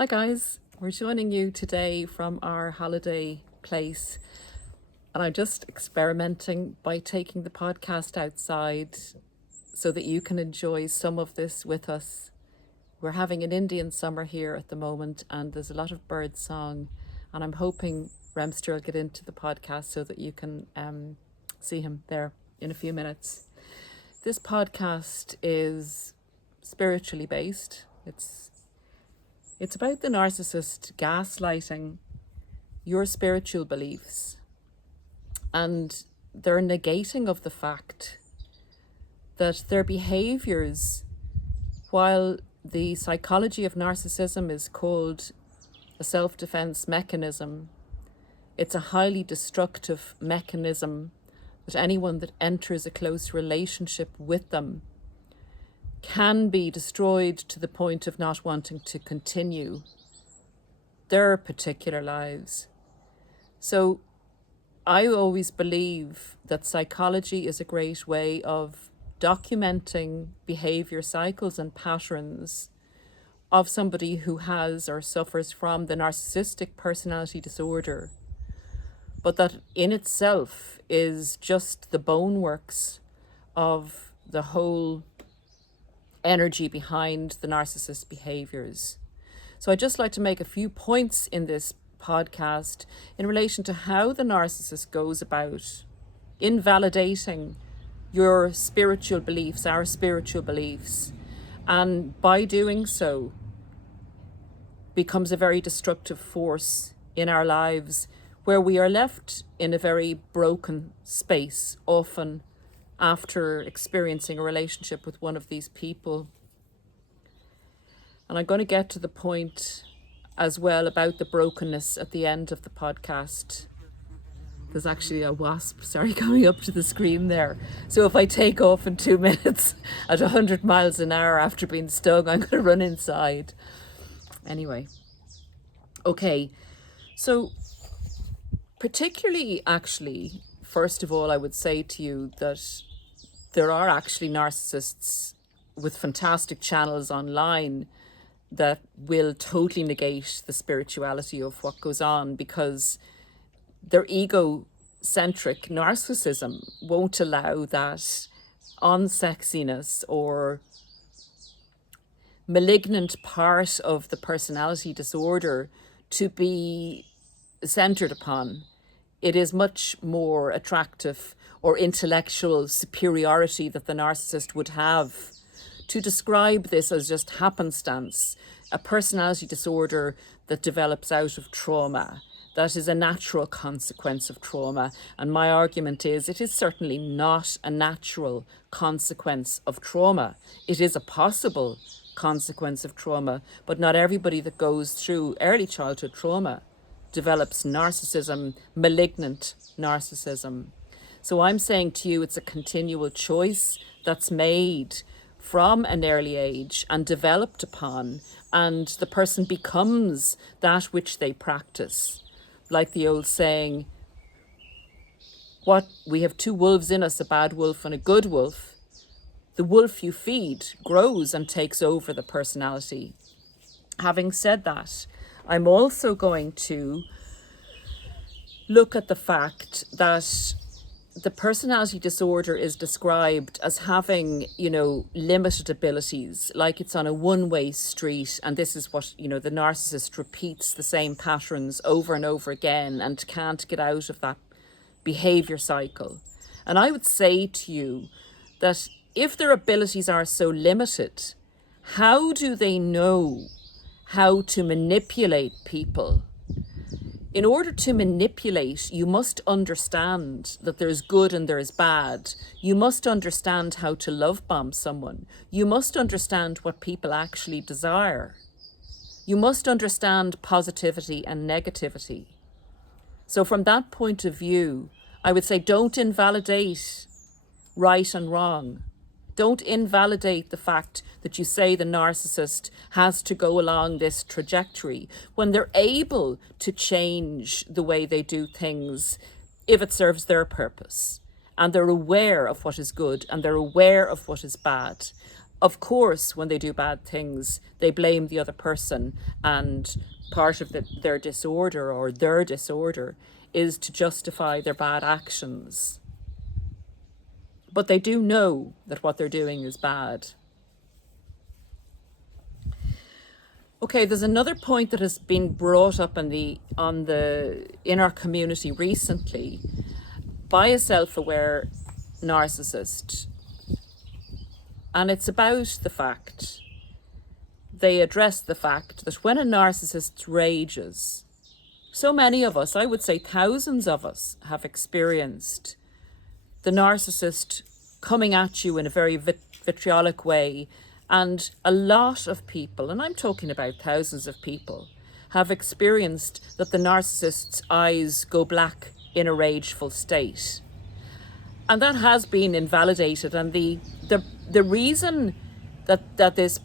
Hi guys, we're joining you today from our holiday place, and I'm just experimenting by taking the podcast outside so that you can enjoy some of this with us. We're having an Indian summer here at the moment, and there's a lot of bird song, and I'm hoping Remster will get into the podcast so that you can see him there in a few minutes. This podcast is spiritually based. It's about the narcissist gaslighting your spiritual beliefs and their negating of the fact that their behaviours, while the psychology of narcissism is called a self-defense mechanism, it's a highly destructive mechanism that anyone that enters a close relationship with them can be destroyed to the point of not wanting to continue their particular lives. So I always believe that psychology is a great way of documenting behaviour cycles and patterns of somebody who has or suffers from the narcissistic personality disorder, but that in itself is just the boneworks of the whole energy behind the narcissist behaviours. So I'd just like to make a few points in this podcast in relation to how the narcissist goes about invalidating your spiritual beliefs, our spiritual beliefs, and by doing so becomes a very destructive force in our lives, where we are left in a very broken space, often after experiencing a relationship with one of these people. And I'm going to get to the point as well about the brokenness at the end of the podcast. There's actually a wasp, coming up to the screen there. So if I take off in 2 minutes at 100 miles an hour after being stung, I'm going to run inside. Anyway, okay, so particularly actually, first of all, I would say to you that there are actually narcissists with fantastic channels online that will totally negate the spirituality of what goes on, because their egocentric narcissism won't allow that unsexiness or malignant part of the personality disorder to be centered upon. It is much more attractive or intellectual superiority that the narcissist would have to describe this as just happenstance, a personality disorder that develops out of trauma, that is a natural consequence of trauma. And my argument is it is certainly not a natural consequence of trauma. It is a possible consequence of trauma, but not everybody that goes through early childhood trauma develops narcissism, malignant narcissism. So I'm saying to you, it's a continual choice that's made from an early age and developed upon, and the person becomes that which they practice. Like the old saying, we have two wolves in us, a bad wolf and a good wolf. The wolf you feed grows and takes over the personality. Having said that, I'm also going to look at the fact that the personality disorder is described as having, limited abilities, like it's on a one-way street. And this is what, the narcissist repeats the same patterns over and over again and can't get out of that behaviour cycle. And I would say to you that if their abilities are so limited, how do they know how to manipulate people? In order to manipulate, you must understand that there's good and there is bad. You must understand how to love bomb someone. You must understand what people actually desire. You must understand positivity and negativity. So from that point of view, I would say don't invalidate right and wrong. Don't invalidate the fact that you say the narcissist has to go along this trajectory when they're able to change the way they do things if it serves their purpose. And they're aware of what is good and they're aware of what is bad. Of course, when they do bad things, they blame the other person, and part of their disorder or their disorder is to justify their bad actions. But they do know that what they're doing is bad. Okay, there's another point that has been brought up in our community recently by a self-aware narcissist. And it's about the fact, they address the fact that when a narcissist rages, so many of us, I would say thousands of us, have experienced the narcissist coming at you in a very vitriolic way. And a lot of people, and I'm talking about thousands of people, have experienced that the narcissist's eyes go black in a rageful state. And that has been invalidated. And the reason that this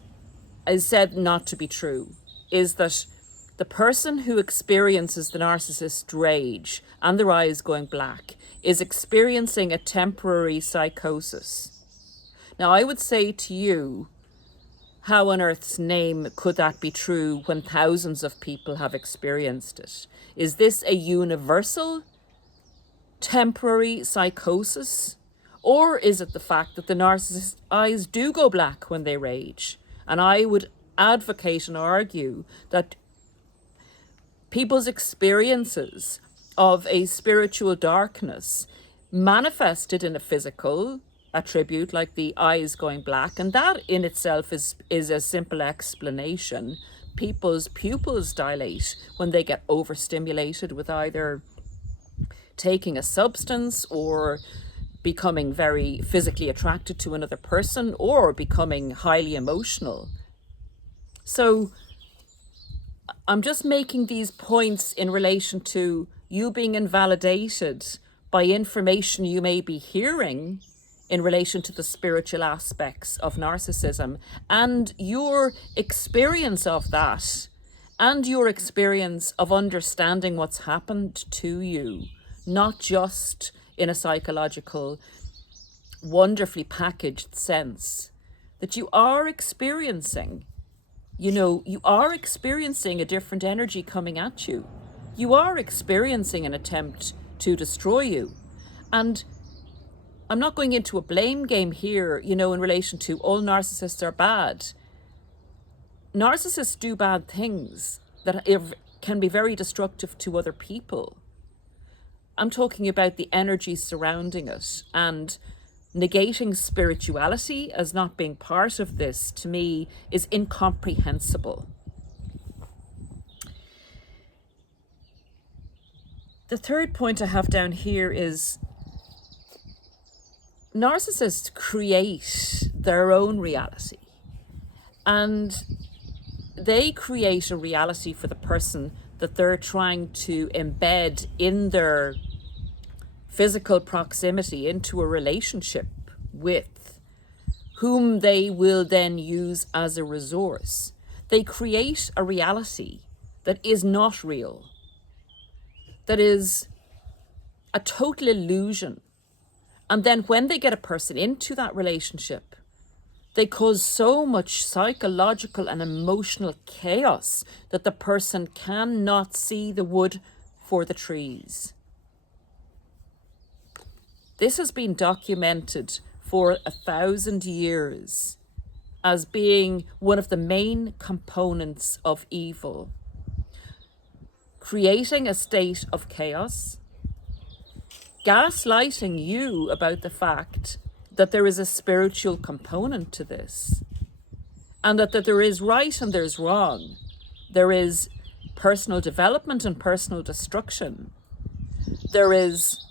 is said not to be true is that the person who experiences the narcissist rage and their eyes going black is experiencing a temporary psychosis. Now, I would say to you, how on earth's name could that be true when thousands of people have experienced it? Is this a universal temporary psychosis? Or is it the fact that the narcissist's eyes do go black when they rage? And I would advocate and argue that people's experiences of a spiritual darkness manifested in a physical attribute like the eyes going black, and that in itself is a simple explanation. People's pupils dilate when they get overstimulated with either taking a substance or becoming very physically attracted to another person or becoming highly emotional. So I'm just making these points in relation to you being invalidated by information you may be hearing in relation to the spiritual aspects of narcissism, and your experience of that, and your experience of understanding what's happened to you, not just in a psychological, wonderfully packaged sense, that you are experiencing, you are experiencing a different energy coming at you. You are experiencing an attempt to destroy you. And I'm not going into a blame game here, in relation to all narcissists are bad. Narcissists do bad things that can be very destructive to other people. I'm talking about the energy surrounding it, and negating spirituality as not being part of this, to me, is incomprehensible. The third point I have down here is narcissists create their own reality, and they create a reality for the person that they're trying to embed in their physical proximity into a relationship with, whom they will then use as a resource. They create a reality that is not real, that is a total illusion. And then when they get a person into that relationship, they cause so much psychological and emotional chaos that the person cannot see the wood for the trees. This has been documented for 1,000 years as being one of the main components of evil. Creating a state of chaos, gaslighting you about the fact that there is a spiritual component to this, and that there is right and there's wrong. There is personal development and personal destruction. There is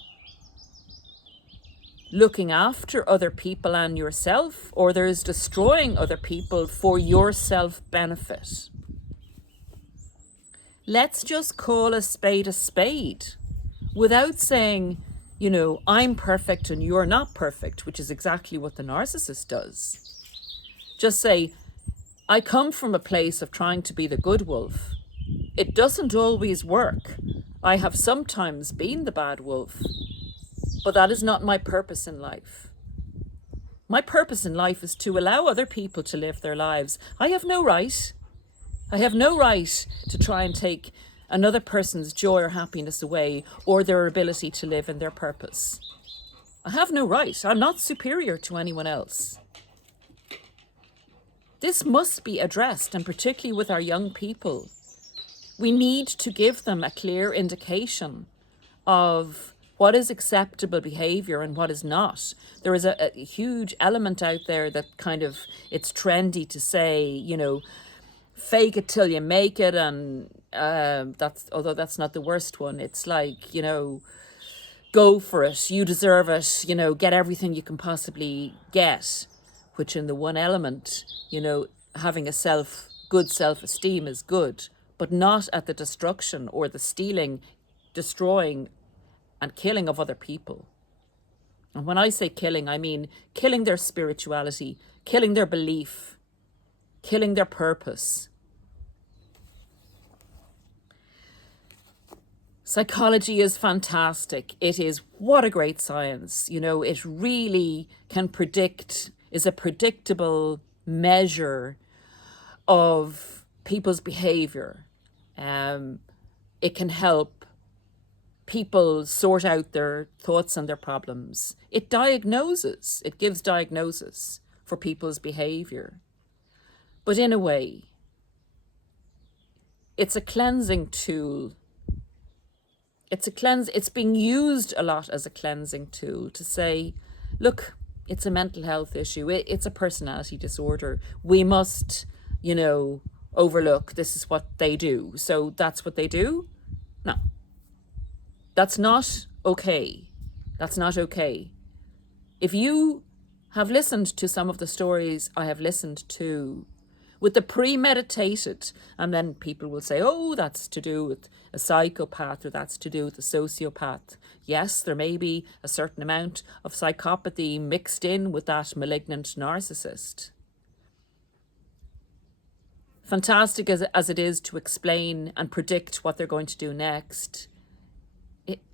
looking after other people and yourself, or there is destroying other people for your self-benefit. Let's just call a spade without saying, I'm perfect and you're not perfect, which is exactly what the narcissist does. Just say, I come from a place of trying to be the good wolf. It doesn't always work. I have sometimes been the bad wolf, but that is not my purpose in life. My purpose in life is to allow other people to live their lives. I have no right to try and take another person's joy or happiness away, or their ability to live in their purpose. I have no right. I'm not superior to anyone else. This must be addressed, and particularly with our young people. We need to give them a clear indication of what is acceptable behaviour and what is not. There is a huge element out there that kind of, it's trendy to say, you know, fake it till you make it, and although that's not the worst one. It's like, you know, go for it, you deserve it, you know, get everything you can possibly get, which in the one element, you know, having a good self-esteem is good, but not at the destruction or the stealing, destroying and killing of other people. And when I say killing, I mean killing their spirituality, killing their belief, killing their purpose. Psychology is fantastic. It is, what a great science. You know, it really can predict, is a predictable measure of people's behaviour. It can help people sort out their thoughts and their problems. It gives diagnosis for people's behaviour. But in a way, it's a cleansing tool. It's being used a lot as a cleansing tool to say, look, it's a mental health issue. It's a personality disorder. We must, you know, overlook, this is what they do. So that's what they do? No. That's not okay. That's not okay. If you have listened to some of the stories I have listened to with the premeditated, and then people will say, oh, that's to do with a psychopath, or that's to do with a sociopath. Yes, there may be a certain amount of psychopathy mixed in with that malignant narcissist. Fantastic as it is to explain and predict what they're going to do next,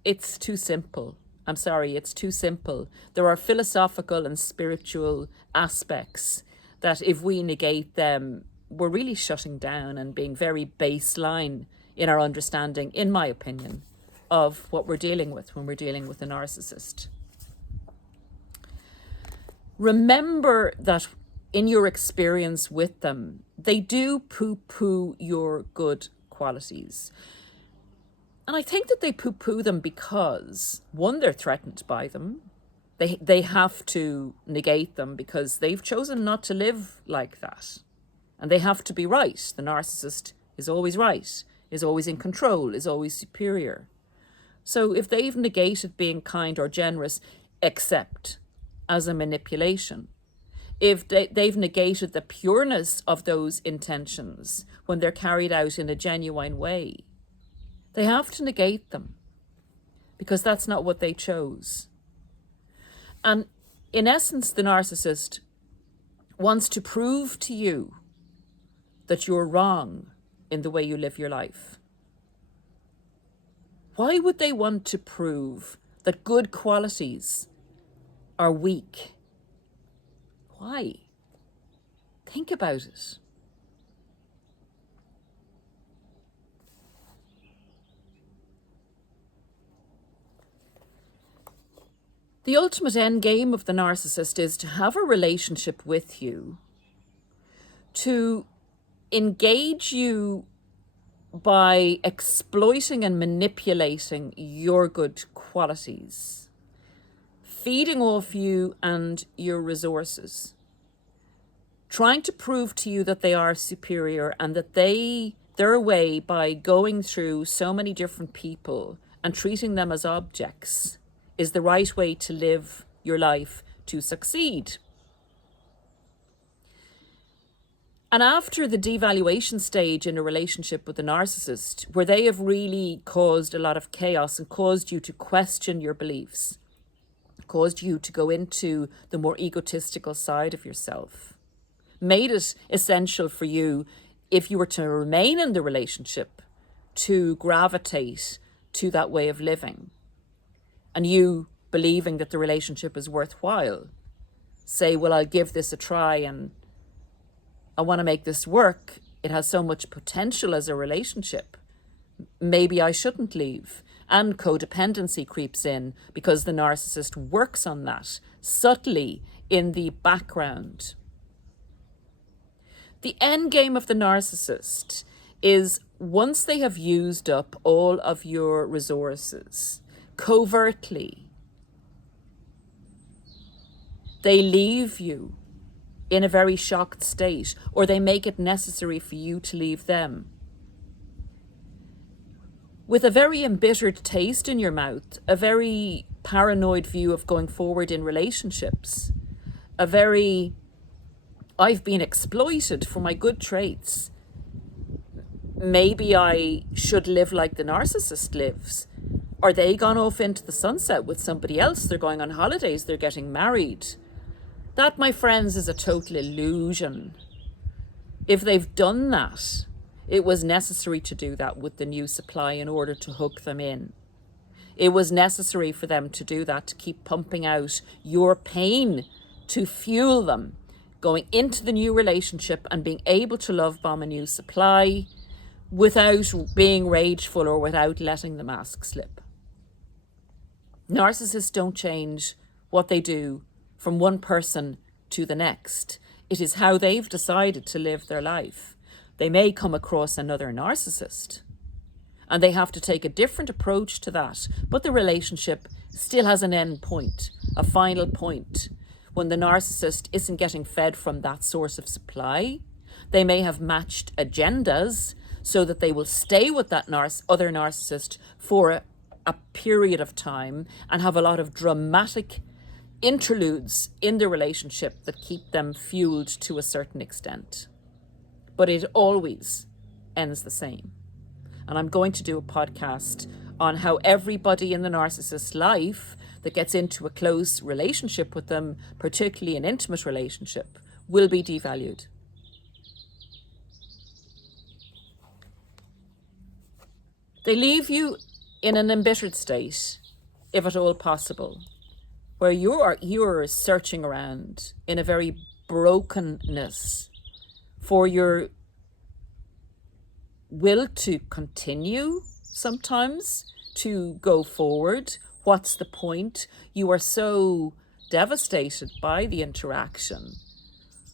it's too simple. I'm sorry, it's too simple. There are philosophical and spiritual aspects that if we negate them, we're really shutting down and being very baseline in our understanding, in my opinion, of what we're dealing with when we're dealing with a narcissist. Remember that in your experience with them, they do poo-poo your good qualities. And I think that they poo-poo them because, one, they're threatened by them. They have to negate them because they've chosen not to live like that. And they have to be right. The narcissist is always right, is always in control, is always superior. So if they've negated being kind or generous, except as a manipulation, if they've negated the pureness of those intentions when they're carried out in a genuine way, they have to negate them because that's not what they chose. And in essence, the narcissist wants to prove to you that you're wrong in the way you live your life. Why would they want to prove that good qualities are weak? Why? Think about it. The ultimate end game of the narcissist is to have a relationship with you, to engage you by exploiting and manipulating your good qualities, feeding off you and your resources, trying to prove to you that they are superior and that their way, by going through so many different people and treating them as objects, is the right way to live your life to succeed. And after the devaluation stage in a relationship with a narcissist, where they have really caused a lot of chaos and caused you to question your beliefs, caused you to go into the more egotistical side of yourself, made it essential for you, if you were to remain in the relationship, to gravitate to that way of living, and you believing that the relationship is worthwhile. say, well, I'll give this a try and I want to make this work. It has so much potential as a relationship. Maybe I shouldn't leave. And codependency creeps in because the narcissist works on that subtly in the background. The end game of the narcissist is, once they have used up all of your resources, covertly, they leave you in a very shocked state, or they make it necessary for you to leave them. With a very embittered taste in your mouth, a very paranoid view of going forward in relationships, a very, I've been exploited for my good traits. Maybe I should live like the narcissist lives. Are they gone off into the sunset with somebody else? They're going on holidays, they're getting married. That, my friends, is a total illusion. If they've done that, it was necessary to do that with the new supply in order to hook them in. It was necessary for them to do that, to keep pumping out your pain, to fuel them going into the new relationship and being able to love bomb a new supply without being rageful or without letting the mask slip. Narcissists don't change what they do from one person to the next. It is how they've decided to live their life. They may come across another narcissist and they have to take a different approach to that, but the relationship still has an end point, a final point. When the narcissist isn't getting fed from that source of supply, they may have matched agendas so that they will stay with that other narcissist for a period of time and have a lot of dramatic interludes in the relationship that keep them fueled to a certain extent. But it always ends the same. And I'm going to do a podcast on how everybody in the narcissist's life that gets into a close relationship with them, particularly an intimate relationship, will be devalued. They leave you in an embittered state, if at all possible, where you're searching around in a very brokenness for your will to continue, sometimes to go forward. What's the point? You are so devastated by the interaction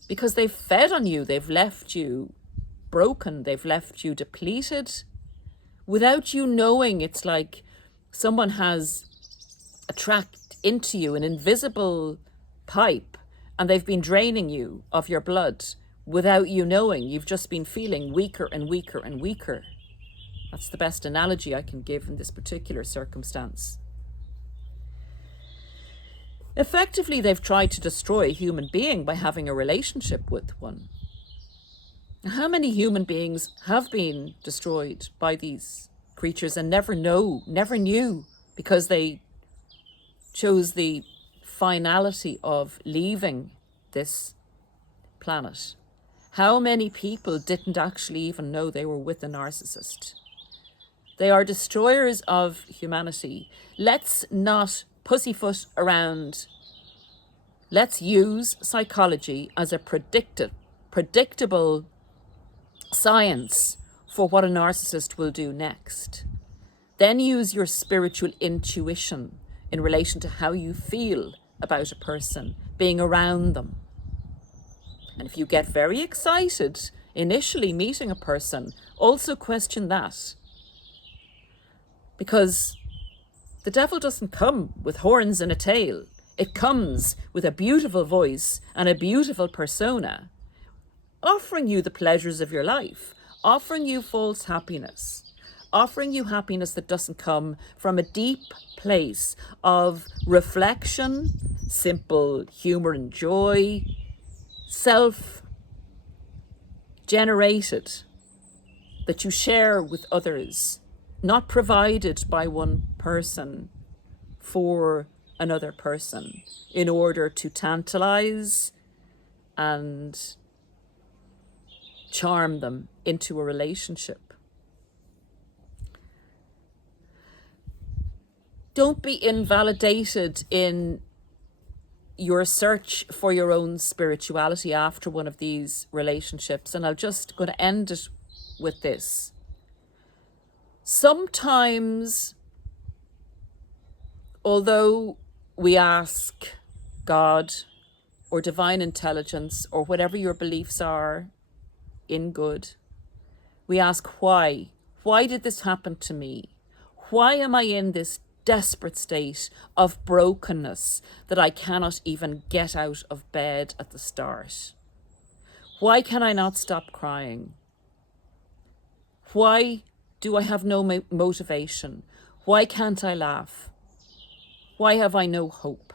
because they've fed on you, they've left you broken, they've left you depleted. Without you knowing, it's like someone has attracted into you an invisible pipe and they've been draining you of your blood without you knowing. You've just been feeling weaker and weaker and weaker. That's the best analogy I can give in this particular circumstance. Effectively, they've tried to destroy a human being by having a relationship with one. How many human beings have been destroyed by these creatures and never knew because they chose the finality of leaving this planet? How many people didn't actually even know they were with a narcissist? They are destroyers of humanity. Let's not pussyfoot around. Let's use psychology as a predictable science for what a narcissist will do next. Then use your spiritual intuition in relation to how you feel about a person, being around them. And if you get very excited initially meeting a person, also question that. Because the devil doesn't come with horns and a tail. It comes with a beautiful voice and a beautiful persona, offering you the pleasures of your life, offering you false happiness, offering you happiness that doesn't come from a deep place of reflection, simple humor and joy, self-generated, that you share with others, not provided by one person for another person in order to tantalize and charm them into a relationship. Don't be invalidated in your search for your own spirituality after one of these relationships. And I'm just going to end it with this. Sometimes, although we ask God or divine intelligence or whatever your beliefs are in good, we ask why. Why did this happen to me? Why am I in this desperate state of brokenness that I cannot even get out of bed at the start? Why can I not stop crying? Why do I have no motivation? Why can't I laugh? Why have I no hope?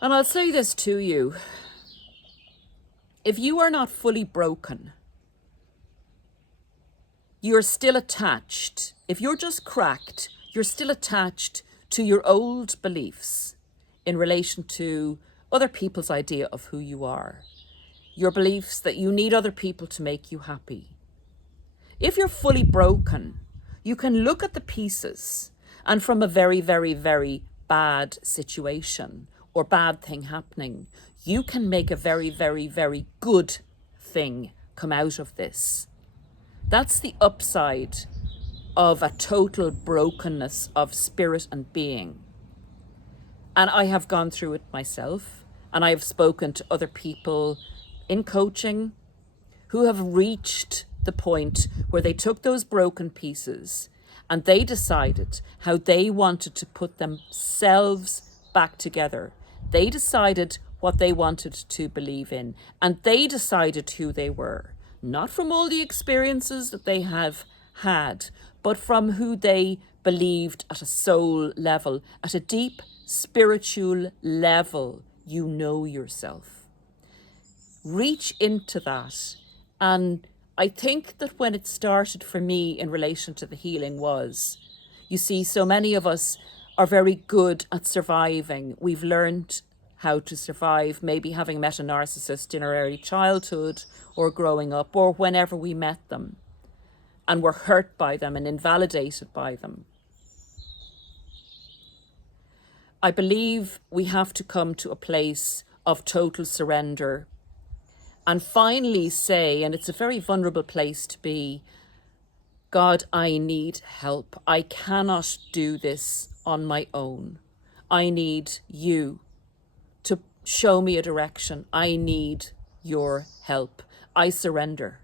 And I'll say this to you. If you are not fully broken, you're still attached. If you're just cracked, you're still attached to your old beliefs in relation to other people's idea of who you are. Your beliefs that you need other people to make you happy. If you're fully broken, you can look at the pieces and from a very, very, very bad situation or bad thing happening, you can make a very, very, very good thing come out of this. That's the upside of a total brokenness of spirit and being. And I have gone through it myself, and I have spoken to other people in coaching who have reached the point where they took those broken pieces and they decided how they wanted to put themselves back together. They decided what they wanted to believe in, and they decided who they were. Not from all the experiences that they have had, but from who they believed at a soul level, at a deep spiritual level. You know yourself. Reach into that. And I think that when it started for me in relation to the healing was, you see, so many of us are very good at surviving. We've learned how to survive, maybe having met a narcissist in our early childhood or growing up or whenever we met them and were hurt by them and invalidated by them. I believe we have to come to a place of total surrender and finally say, and it's a very vulnerable place to be, God, I need help. I cannot do this on my own. I need you to show me a direction. I need your help. I surrender.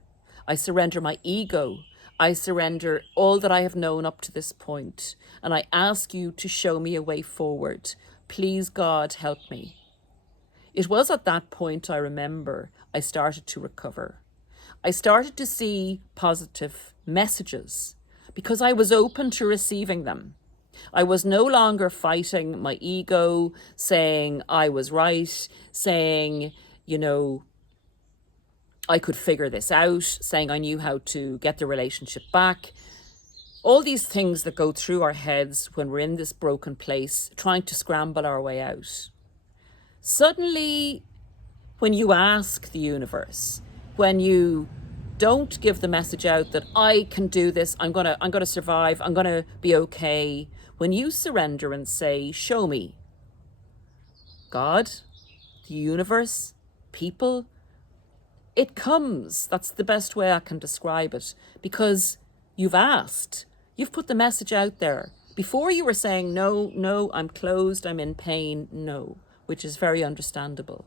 I surrender my ego. I surrender all that I have known up to this point. And I ask you to show me a way forward. Please, God, help me. It was at that point, I remember, I started to recover. I started to see positive messages because I was open to receiving them. I was no longer fighting my ego, saying I was right, saying, you know, I could figure this out, saying I knew how to get the relationship back. All these things that go through our heads when we're in this broken place, trying to scramble our way out. Suddenly, when you ask the universe, when you don't give the message out that I can do this, I'm gonna survive, I'm gonna be okay. When you surrender and say, show me, God, the universe, people, it comes. That's the best way I can describe it, because you've asked, you've put the message out there. Before you were saying, no, I'm closed, I'm in pain, no, which is very understandable.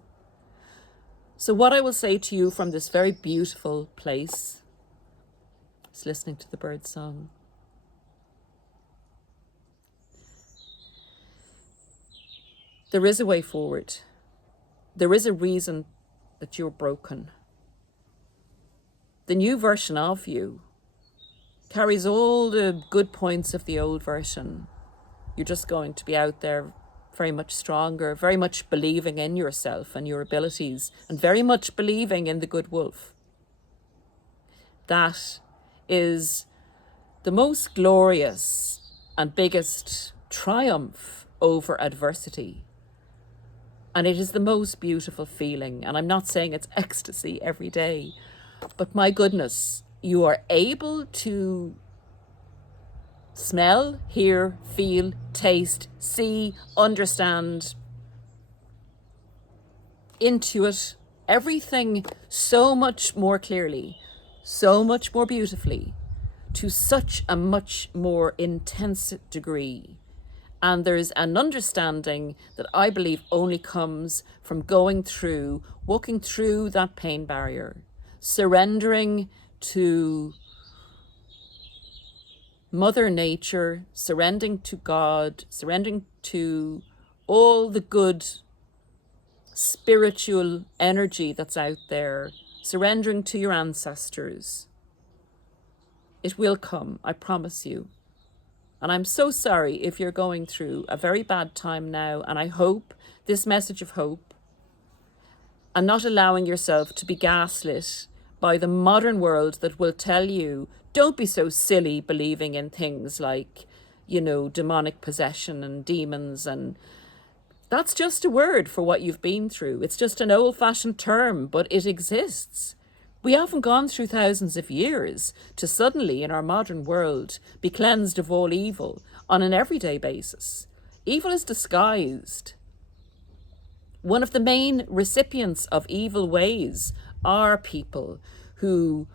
So what I will say to you from this very beautiful place is listening to the bird song. There is a way forward. There is a reason that you're broken. The new version of you carries all the good points of the old version. You're just going to be out there very much stronger, very much believing in yourself and your abilities, and very much believing in the good wolf. That is the most glorious and biggest triumph over adversity. And it is the most beautiful feeling. And I'm not saying it's ecstasy every day, but my goodness, you are able to smell, hear, feel, taste, see, understand, intuit everything so much more clearly, so much more beautifully, to such a much more intense degree. And there's an understanding that I believe only comes from walking through that pain barrier, surrendering to Mother Nature, surrendering to God, surrendering to all the good spiritual energy that's out there, surrendering to your ancestors. It will come, I promise you. And I'm so sorry if you're going through a very bad time now, and I hope this message of hope, and not allowing yourself to be gaslit by the modern world that will tell you, don't be so silly believing in things like, demonic possession and demons, and that's just a word for what you've been through. It's just an old-fashioned term, but it exists. We haven't gone through thousands of years to suddenly, in our modern world, be cleansed of all evil on an everyday basis. Evil is disguised. One of the main recipients of evil ways are people who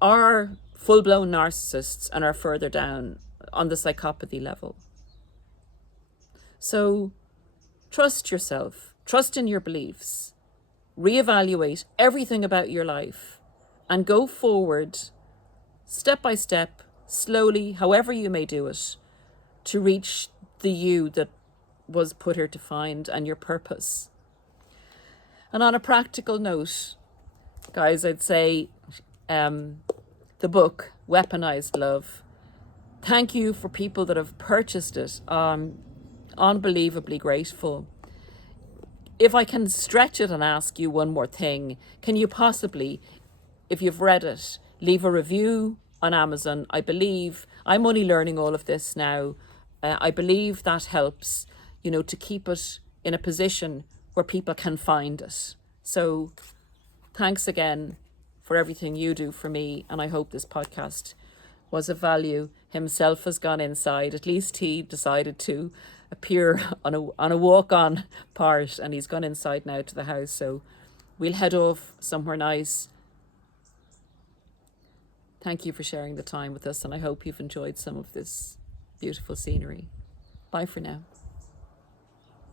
are full-blown narcissists and are further down on the psychopathy level. So trust yourself, trust in your beliefs, reevaluate everything about your life, and go forward step by step, slowly, however you may do it, to reach the you that was put here to find and your purpose. And on a practical note, guys, I'd say the book, Weaponized Love, thank you for people that have purchased it. Unbelievably grateful. If I can stretch it and ask you one more thing, can you possibly, if you've read it, leave a review on Amazon? I believe, I'm only learning all of this now. I believe that helps, to keep it in a position where people can find it. So thanks again for everything you do for me. And I hope this podcast was of value. Himself has gone inside. At least he decided to appear on a walk-on part, and he's gone inside now to the house. So we'll head off somewhere nice. Thank you for sharing the time with us, and I hope you've enjoyed some of this beautiful scenery. Bye for now.